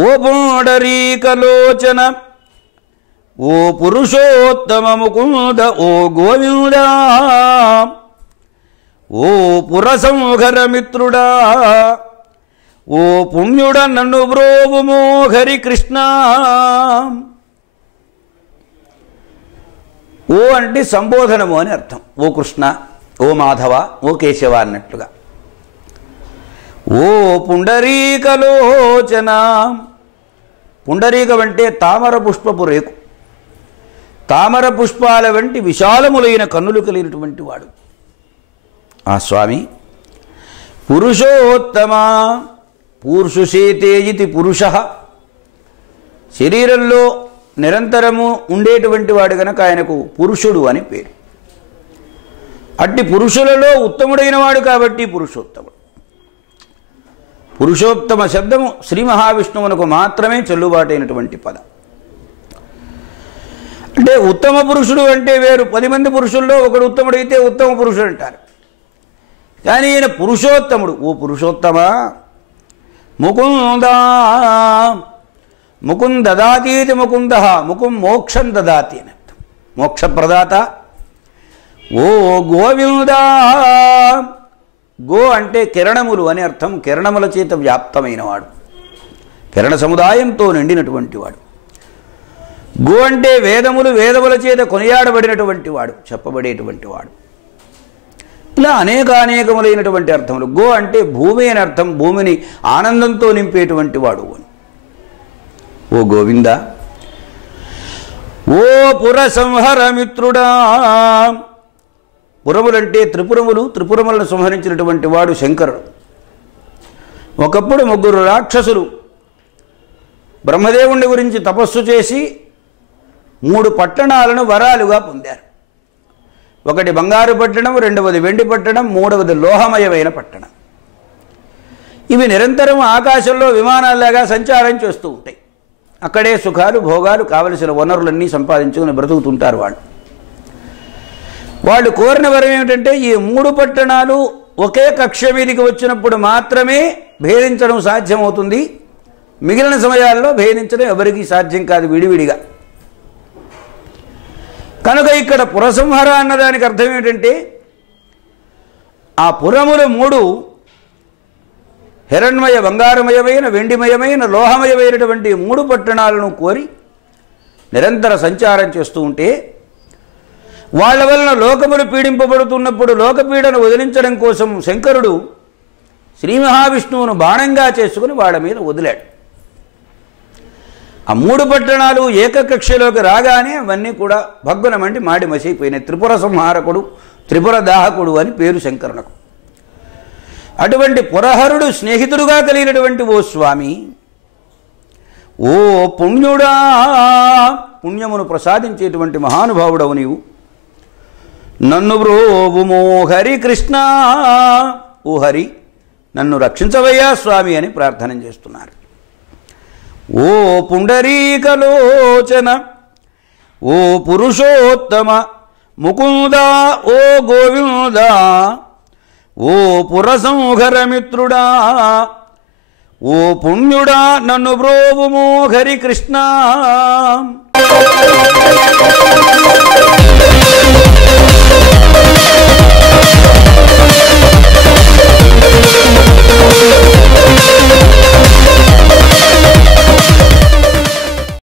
ఓ పుండరీకలోచన ఓ పురుషోత్తమ ముకుంద ఓ గోవింద. ఓ పురసంహర మిత్రుడా ఓ పుణ్యుడ నన్ను బ్రోవుమో హరి కృష్ణ ఓ అంటే సంబోధనము అని అర్థం. ఓ కృష్ణ ఓ మాధవ ఓ కేశవ అన్నట్లుగా. ఓ పుండరీకలోచనా. పుండరీక వంటే తామర పుష్పపు రేకు. తామర పుష్పాల వంటి విశాలములైన కన్నులు కలిగినటువంటి వాడు. ఆ స్వామి పురుషోత్తమ పూర్షుషేతేజితి పురుష. శరీరంలో నిరంతరము ఉండేటువంటి వాడు కనుక ఆయనకు పురుషుడు అని పేరు. అట్టి పురుషులలో ఉత్తముడైన వాడు కాబట్టి పురుషోత్తముడు. పురుషోత్తమ శబ్దము శ్రీ మహావిష్ణువునకు మాత్రమే చెల్లుబాటైనటువంటి పదం. అంటే ఉత్తమ పురుషుడు అంటే వేరు. పది మంది పురుషుల్లో ఒకడు ఉత్తముడైతే ఉత్తమ పురుషుడు అంటారు. కానీ ఈయన పురుషోత్తముడు. ఓ పురుషోత్తమ ముకుందా ముకుం దదాతీతి ముకుంద ముకుం మోక్షం దదాతి అని అర్థం. మోక్షప్రదాత ఓ గోవిందా గో అంటే కిరణములు అని అర్థం కిరణముల చేత వ్యాప్తమైనవాడు. కిరణ సముదాయంతో నిండినటువంటి వాడు. గో అంటే వేదములు వేదముల చేత కొనియాడబడినటువంటి వాడు చెప్పబడేటువంటి వాడు. ఇలా అనేక అనేకములైనటువంటి అర్థములు. గో అంటే భూమి అని అర్థం భూమిని ఆనందంతో నింపేటువంటి వాడు అని ఓ గోవింద ఓ పురసంహరమిత్రుడా మిత్రుడా పురములంటే త్రిపురములు త్రిపురములను సంహరించినటువంటి వాడు శంకరుడు. ఒకప్పుడు ముగ్గురు రాక్షసులు బ్రహ్మదేవుని గురించి తపస్సు చేసి మూడు పట్టణాలను వరాలుగా పొందారు. ఒకటి బంగారు పట్టణం రెండవది వెండి పట్టణం మూడవది లోహమయమైన పట్టణం. ఇవి నిరంతరం ఆకాశంలో విమానాల్లాగా సంచారం చేస్తూ ఉంటాయి. అక్కడే సుఖాలు భోగాలు కావలసిన వనరులన్నీ సంపాదించుకుని బ్రతుకుతుంటారు వాళ్ళు. వాళ్ళు కోరిన వరం ఏమిటంటే ఈ మూడు పట్టణాలు ఒకే కక్ష మీదకి వచ్చినప్పుడు మాత్రమే భేదించడం సాధ్యమవుతుంది. మిగిలిన సమయాల్లో భేదించడం ఎవరికీ సాధ్యం కాదు విడివిడిగా. కనుక ఇక్కడ పురసంహర అన్నదానికి అర్థం ఏమిటంటే ఆ పురములు మూడు హిరణ్మయ బంగారమయమైన వెండిమయమైన లోహమయమైనటువంటి మూడు పట్టణాలను కోరి నిరంతర సంచారం చేస్తూ ఉంటే వాళ్ళ వలన లోకములు పీడింపబడుతున్నప్పుడు లోకపీడను వదిలించడం కోసం శంకరుడు శ్రీ మహావిష్ణువును బాణంగా చేసుకుని వాళ్ళ మీద వదిలాడు. ఆ మూడు పట్టణాలు ఏకకక్షలోకి రాగానే అవన్నీ కూడా భగ్గునమంటి మాడి మసిపోయినాయి. త్రిపుర సంహారకుడు త్రిపుర దాహకుడు అని పేరు శంకరునకు. అటువంటి పురహరుడు స్నేహితుడుగా కలిగినటువంటి ఓ స్వామి ఓ పుణ్యుడా పుణ్యమును ప్రసాదించేటువంటి మహానుభావుడవు నీవు. నన్ను బ్రోవుమో హరి కృష్ణ. ఓ హరి నన్ను రక్షించవయ్యా స్వామి అని ప్రార్థన చేస్తున్నారు. ఓ పుండరీకలోచన ఓ పురుషోత్తమ ముకుంద ఓ గోవింద ఓ పురసంహరమిత్రుడా ఓ పుణ్యుడా నన్ను బ్రోవుమో హరి కృష్ణ.